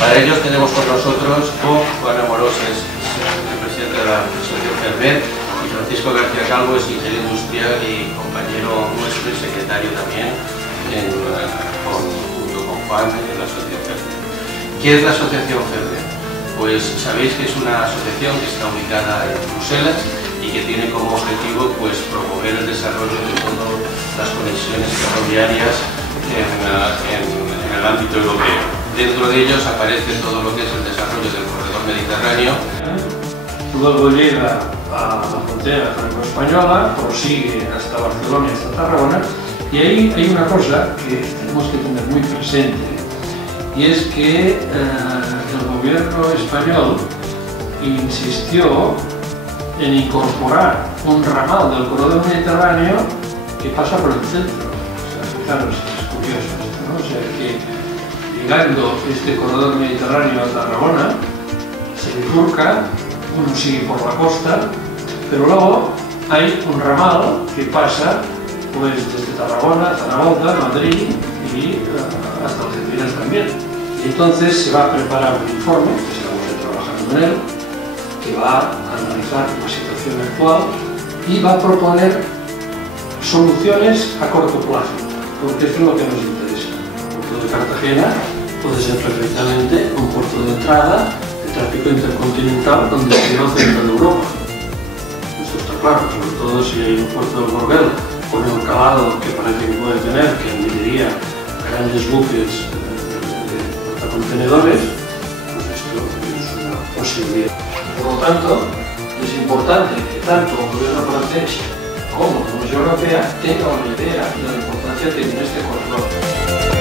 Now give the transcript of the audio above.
Para ello tenemos con nosotros a Juan Amorós, es el presidente de la Asociación Fervet, y Francisco García Calvo es ingeniero industrial y compañero nuestro y secretario también junto con Juan en la Asociación Fervet. ¿Qué es la Asociación Fervet? Pues sabéis que es una asociación que está ubicada en Bruselas y que tiene como objetivo pues, promover el desarrollo de todas las conexiones ferroviarias en el ámbito europeo. Dentro de ellos aparece todo lo que es el desarrollo del corredor mediterráneo. Luego llega a la frontera franco-española, prosigue hasta Barcelona y hasta Tarragona, y ahí hay una cosa que tenemos que tener muy presente, y es que el gobierno español insistió en incorporar un ramal del corredor mediterráneo que pasa por el centro. O sea, claro, es curioso esto, ¿no? O sea, que llegando este corredor mediterráneo a Tarragona, se bifurca, uno sigue por la costa, pero luego hay un ramal que pasa pues, desde Tarragona, Zaragoza, Madrid y hasta Algeciras también. Y entonces se va a preparar un informe, que estamos trabajando en él, que va a analizar la situación actual y va a proponer soluciones a corto plazo, porque esto es lo que nos interesa. El puerto de Cartagena puede ser perfectamente un puerto de entrada de tráfico intercontinental con destino al centro de Europa. Esto está claro, sobre todo si hay un puerto del Borguel con el calado que parece que puede tener, que admitiría grandes buques de contenedores, pues esto es una posibilidad. Por lo tanto, es importante que tanto el gobierno francés como la Unión Europea tengan una idea de la importancia que tiene este corredor.